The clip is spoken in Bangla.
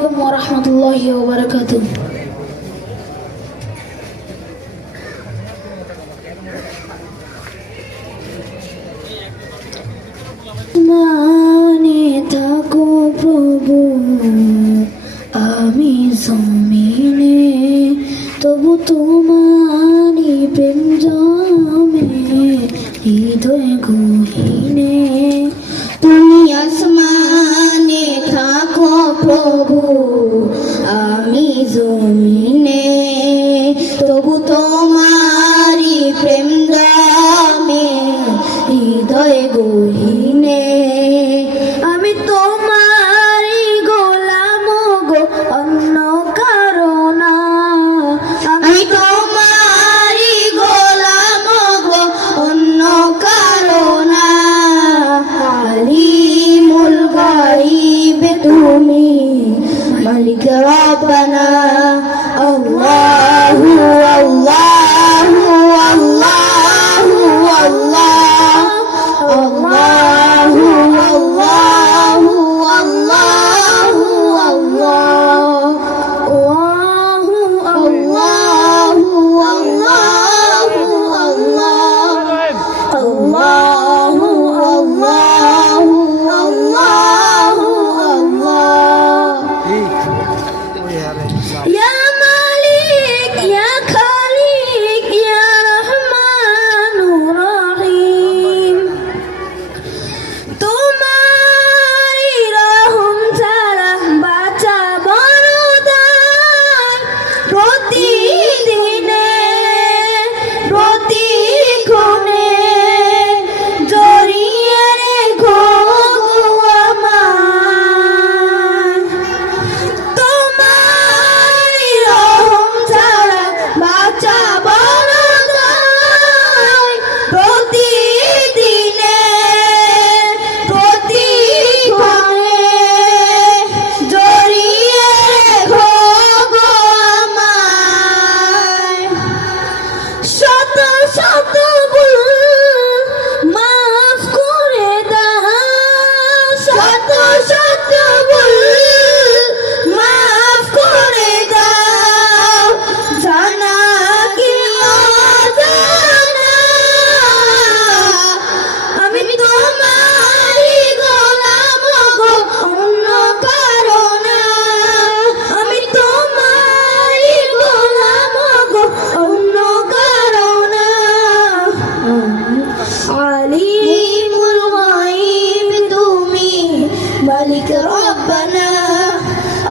আলাইকুম ওয়া রাহমাতুল্লাহি মানে থাকো প্রভু আমি জমিনে তবু তোমারই প্রেম জমে হৃদয় গহিনে। হৃদয় গহিনে। আমি তোমারই গোলাম গো অন্য আমি গো অন্য তুমি মালিক Qué